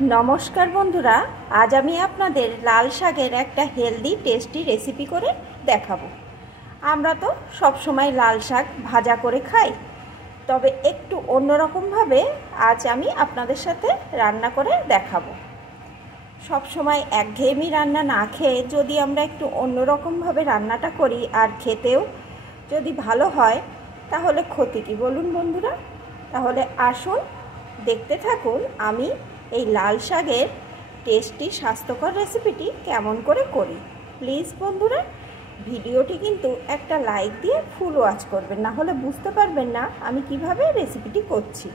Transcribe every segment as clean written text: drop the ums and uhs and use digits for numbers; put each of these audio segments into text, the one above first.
নমস্কার বন্ধুরা, আজ আমি আপনাদের লাল শাকের একটা হেলদি টেস্টি রেসিপি করে দেখাবো। আমরা তো সব সময় লাল শাক ভাজা করে খাই, তবে একটু অন্যরকমভাবে আজ আমি আপনাদের সাথে রান্না করে দেখাবো। সব সময় একঘেয়েমি রান্না না খেয়ে যদি আমরা একটু অন্যরকমভাবে রান্নাটা করি আর খেতেও যদি ভালো হয়, তাহলে ক্ষতি কি বলুন বন্ধুরা? তাহলে আসুন দেখতে থাকুন আমি এই লাল শাকের টেস্টি স্বাস্থ্যকর রেসিপিটি কেমন করে করি। প্লিজ বন্ধুরা, ভিডিওটি কিন্তু একটা লাইক দিয়ে ফুল ওয়াচ করবেন, না হলে বুঝতে পারবেন না আমি কিভাবে রেসিপিটি করছি।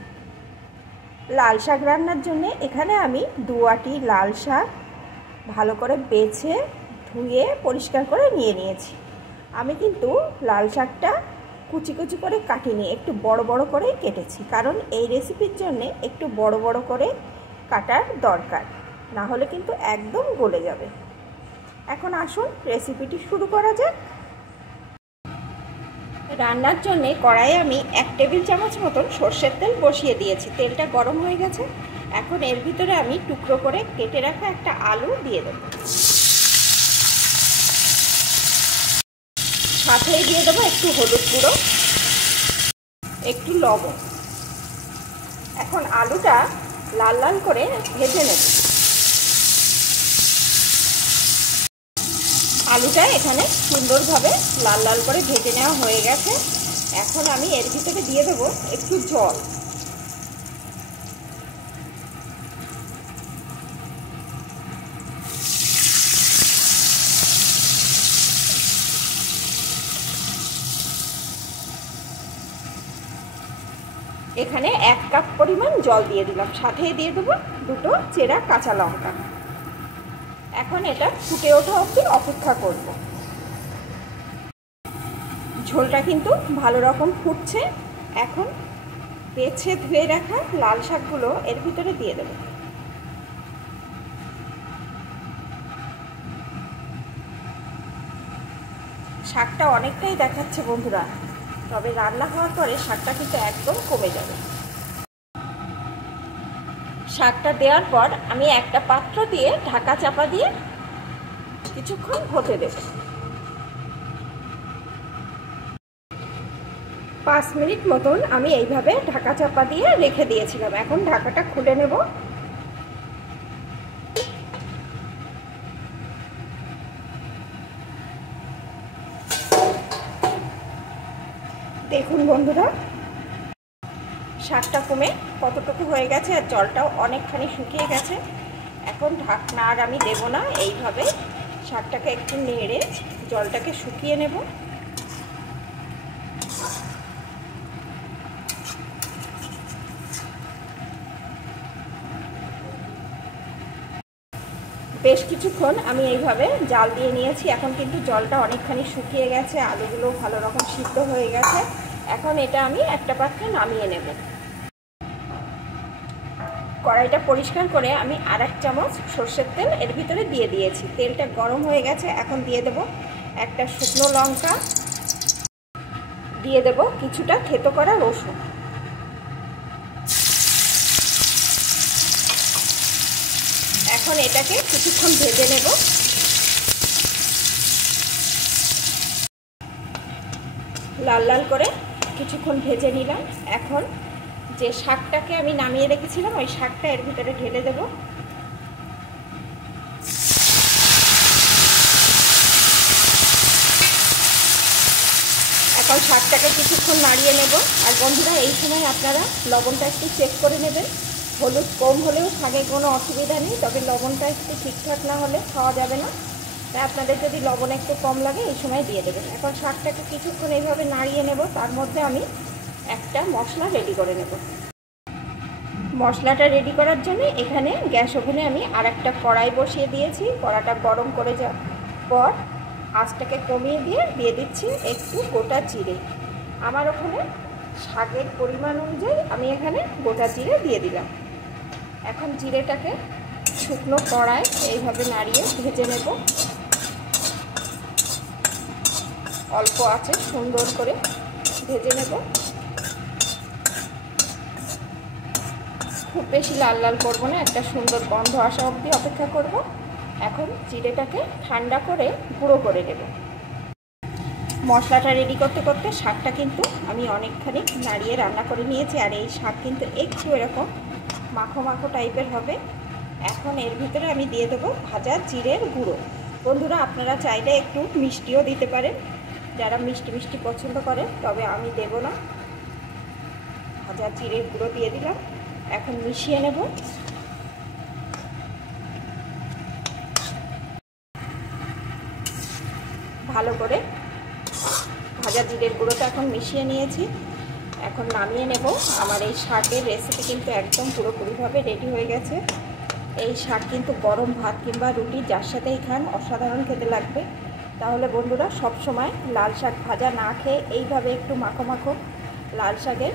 লাল শাক রান্নার জন্য এখানে আমি 2 আঁটি লাল শাক ভালো করে বেছে ধুয়ে পরিষ্কার করে নিয়ে নিয়েছি। আমি কিন্তু লাল শাকটা কুচি কুচি করে কাটিনি, একটু বড় বড় করে কেটেছি, কারণ এই রেসিপির জন্য একটু বড় বড় করে কাটার দরকার, না হলে কিন্তু একদম গলে যাবে। এখন আসুন রেসিপিটি শুরু করা যাক। রান্নার জন্য কড়াইয়ে আমি 1 টেবিল চামচ মতন সর্ষের তেল বসিয়ে দিয়েছি। তেলটা গরম হয়ে গেছে। এখন এর ভিতরে আমি টুকরো করে কেটে রাখা একটা আলু দিয়ে দেব, সাথেই দিয়ে দেবো একটু হলুদ গুঁড়ো, একটু লবণ। এখন আলুটা লাল লাল করে ভেজে নেব। আলুটা এখানে সুন্দরভাবে লাল লাল করে ভেজে নেওয়া হয়ে গেছে। এখন আমি এর ভিতরে দিয়ে দেবো একটু জল। এখানে 1 কাপ পরিমাণ জল দিয়ে দিলাম, সাথে দিয়ে দেবো 2টো চেরা কাঁচা লঙ্কা। এখন এটা ফুটে ওঠা অবধি অপেক্ষা করব। ঝোলটা কিন্তু ভালো রকম ফুটছে। এখন বেছে ধুয়ে রাখা লাল শাকগুলো এর ভিতরে দিয়ে দেব। শাকটা অনেকটাই দেখাচ্ছে বন্ধুরা, তবে রান্না হওয়ার পরে শাকটা কিন্তু একদম কমে যাবে। শাকটা দেওয়ার পর আমি একটা পাত্র দিয়ে ঢাকা চাপা দিয়ে কিছুক্ষণ হতে দেব। 5 মিনিট মতন আমি এইভাবে ঢাকা চাপা দিয়ে রেখে দিয়েছিলাম। এখন ঢাকাটা খুলে নেব। দেখুন বন্ধুরা, শাকটা কমে কতটুকু হয়ে গেছে আর জলটাও অনেকখানি শুকিয়ে গেছে। এখন ঢাকনা আর আমি দেব না, এইভাবে শাকটাকে একটু নেড়ে জলটাকে শুকিয়ে নেব। বেশ কিছুক্ষণ আমি এইভাবে জাল দিয়ে নিয়েছি। এখন কিন্তু জলটা অনেকখানি শুকিয়ে গেছে, আলুগুলো ভালো রকম সিদ্ধ হয়ে গেছে। এখন এটা আমি একটা পাত্রে নামিয়ে নেব। কড়াইটা পরিষ্কার করে আমি 1 চামচ সর্ষের তেল এর ভিতরে দিয়ে দিয়েছি। তেলটা গরম হয়ে গেছে। এখন দিয়ে দেব একটা শুকনো লঙ্কা, দিয়ে দেব কিছুটা থেতো করা রসুন। এখন এটাকে কিছুক্ষণ ভেজে নেব। লাল লাল করে কিছুক্ষণ ভেজে নিলাম। এখন যে শাকটাকে আমি নামিয়ে রেখেছিলাম ওই শাকটা এর ভিতরে ঢেলে দেব। এখন শাকটাকে কিছুক্ষণ নাড়িয়ে নেব। আর বন্ধুরা, এই সময় আপনারা লবণটা একটু চেক করে নেবেন। হলুদ কম হলেও শাকে কোনো অসুবিধা নেই, তবে লবণটা একটু ঠিকঠাক না হলে খাওয়া যাবে না। তাই আপনাদের যদি লবণ একটু কম লাগে এই সময় দিয়ে দেবেন। এখন শাকটাকে কিছুক্ষণ এইভাবে নাড়িয়ে নেব। তার মধ্যে আমি একটা মশলা রেডি করে নেব। মশলাটা রেডি করার জন্য এখানে গ্যাস ওভেনে আমি আরেকটা কড়াই বসিয়ে দিয়েছি। কড়াটা গরম করে যাওয়ার পর আঁচটাকে কমিয়ে দিয়ে দিচ্ছি একটু গোটা জিরে। আমার ওখানে শাকের পরিমাণ অনুযায়ী আমি এখানে গোটা জিরে দিয়ে দিলাম। এখন জিরেটাকে শুকনো কড়ায় এইভাবে নাড়িয়ে ভেজে নেব। অল্প আঁচে সুন্দর করে ভেজে নেব। খুব বেশি লাল লাল করবো না, একটা সুন্দর গন্ধ আসা অবধি অপেক্ষা করব। এখন জিরেটাকে ঠান্ডা করে গুঁড়ো করে নেব। মশলাটা রেডি করতে করতে শাকটা কিন্তু আমি অনেকখানি নাড়িয়ে রান্না করে নিয়েছি। আর এই শাক কিন্তু একটু এরকম মাখো মাখো টাইপের হবে। এখন এর ভিতরে আমি দিয়ে দেবো ভাজা জিরের গুঁড়ো। বন্ধুরা, আপনারা চাইলে একটু মিষ্টিও দিতে পারেন, যারা মিষ্টি মিষ্টি পছন্দ করে, তবে আমি দেব না। ভাজা জিরের গুঁড়ো দিয়ে দিলাম। এখন মিশিয়ে নেব। ভালো করে ভাজা জিরের গুঁড়োটা এখন মিশিয়ে নিয়েছি। এখন নামিয়ে নেব। আমার এই শাকের রেসিপি কিন্তু একদম পুরোপুরিভাবে রেডি হয়ে গেছে। এই শাক কিন্তু গরম ভাত কিংবা রুটি যার সাথেই খান অসাধারণ খেতে লাগবে। তাহলে বন্ধুরা, সব সময় লাল শাক ভাজা না খেয়ে এইভাবে একটু মাখো মাখো লাল শাকের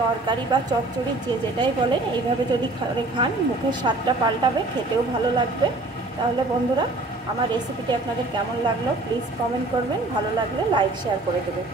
তরকারি বা চচ্চড়ি যে যেটাই বলেন, এইভাবে যদি করে খান মুখের স্বাদটা পাল্টাবে, খেতেও ভালো লাগবে। তাহলে বন্ধুরা, আমার রেসিপিটি আপনাদের কেমন লাগলো প্লিজ কমেন্ট করবেন। ভালো লাগলে লাইক শেয়ার করে দেবেন।